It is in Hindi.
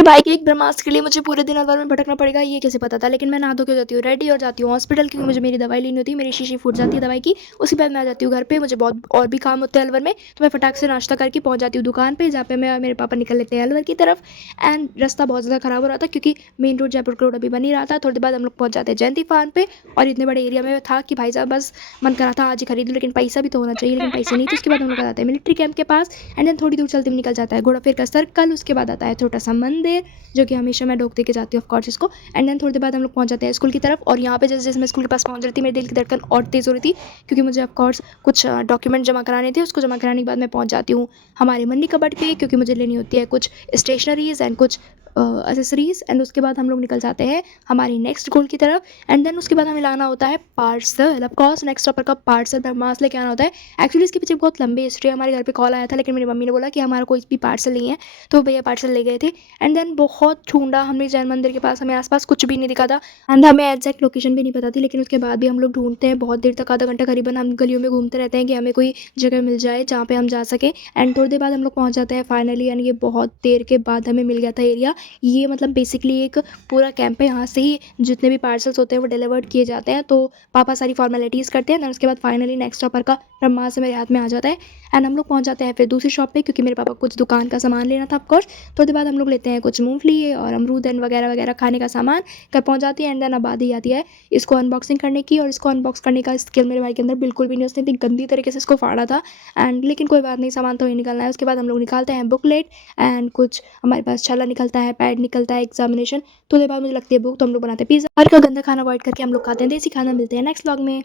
मेरे भाई के एक ब्रह्मास्त्र के लिए मुझे पूरे दिन अलवर में भटकना पड़ेगा, ये कैसे पता था। लेकिन मैं नहा धो के हो जाती हूँ रेडी और जाती हूँ हॉस्पिटल, क्योंकि मुझे मेरी दवाई लेनी होती है। मेरी शीशी फूट जाती है दवाई की। उसके बाद मैं आ जाती हूँ घर पे। मुझे बहुत और भी काम होते हैं अलवर में, तो मैं फटाक से नाश्ता करके पहुँच जाती हूँ दुकान पे, जहाँ पे मैं और मेरे पापा निकल लेते हैं अलवर की तरफ। एंड रास्ता बहुत ज़्यादा खराब हो रहा था, क्योंकि मेन रोड जयपुर का रोड अभी बन ही रहा था। थोड़ी देर बाद हम लोग पहुँच जाते हैं जयंती फार्म पे। और इतने बड़े एरिया में था कि भाई साहब बस मन करा था आज ही खरीद लूँ, लेकिन पैसा भी तो होना चाहिए, लेकिन पैसे नहीं थे। उसके बाद हम लोग आ जाते हैं मिलिट्री कैंप के पास। एंड देन थोड़ी दूर चलते हुए निकल जाता है घोड़ा फेर का सर्कल। उसके बाद आता है छोटा सा मंदिर, जो कि हमेशा मैं ढोक दे के जाती हूँ ऑफ कोर्स इसको। एंड देन थोड़ी देर बाद हम लोग पहुँच जाते हैं स्कूल की तरफ। और यहाँ पे जैसे जैसे मैं स्कूल के पास पहुँच रही थी, मेरे दिल की धड़कन और तेज़ हो रही थी, क्योंकि मुझे ऑफ कोर्स कुछ डॉक्यूमेंट जमा कराने थे। उसको जमा कराने के बाद मैं पहुँच जाती हूँ हमारे मन्नी कबड पे, क्योंकि मुझे लेनी होती है कुछ स्टेशनरीज एंड कुछ एसेसरीज। एंड उसके बाद हम लोग निकल जाते हैं हमारी नेक्स्ट गोल की तरफ। एंड देन उसके बाद हमें लाना होता है parcel. Of course next stopper का पार्सल ब्रह्मास्त्र लेके आना होता है। एक्चुअली इसके पीछे बहुत लंबी हिस्ट्री है। हमारे घर पे कॉल आया था, लेकिन मेरी मम्मी ने बोला कि हमारा कोई भी पार्सल नहीं है, तो भैया पार्सल ले गए थे। एंड देन बहुत ढूंढा हमने जैन मंदिर के पास, हमें आसपास कुछ भी नहीं दिखा था। एंड हमें एग्जैक्ट लोकेशन भी नहीं पता थी, लेकिन उसके बाद भी हम लोग ढूंढते हैं बहुत देर तक, आधा घंटा करीबन हम गलियों में घूमते रहते हैं कि हमें कोई जगह मिल जाए जहाँ पे हम जा सके। एंड थोड़ी देर बाद हम लोग पहुँच जाते हैं फाइनली। एंड ये बहुत देर के बाद हमें मिल गया था एरिया। ये मतलब बेसिकली एक पूरा कैंप है, यहाँ से ही जितने भी पार्सल्स होते हैं वो डिलीवर्ड किए जाते हैं। तो पापा सारी फॉर्मेलिटीज़ करते हैं। देन उसके बाद फाइनली नेक्स्ट स्टॉपर का ब्रह्मास्त्र मेरे हाथ में आ जाता है। एंड हम लोग पहुँच जाते हैं फिर दूसरी शॉप पे, क्योंकि मेरे पापा को कुछ दुकान का सामान लेना था ऑफकोर्स। थोड़ी देर बाद हम लोग लेते हैं कुछ मूंगफली और अमरूद एंड वगैरह वगैरह खाने का सामान। घर पहुँच जाती है। एंड देन अब बारी आती है इसको अनबॉक्सिंग करने की। और इसको अनबॉक्स करने का स्किल मेरे भाई के अंदर बिल्कुल भी नहीं, उसने इतनी गंदी तरीके से इसको फाड़ा था। एंड लेकिन कोई बात नहीं, सामान तो ही निकलना है। उसके बाद हम लोग निकालते हैं बुकलेट एंड कुछ हमारे पास छल्ला निकलता है, पैड निकलता है, एग्जामिनेशन। थोड़ी देर बाद मुझे लगती है भूख, तो हम लोग बनाते हैं पिज़्ज़ा। घर का गंदा खाना अवॉइड करके हम लोग खाते हैं देसी खाना। मिलते हैं नेक्स्ट व्लॉग में।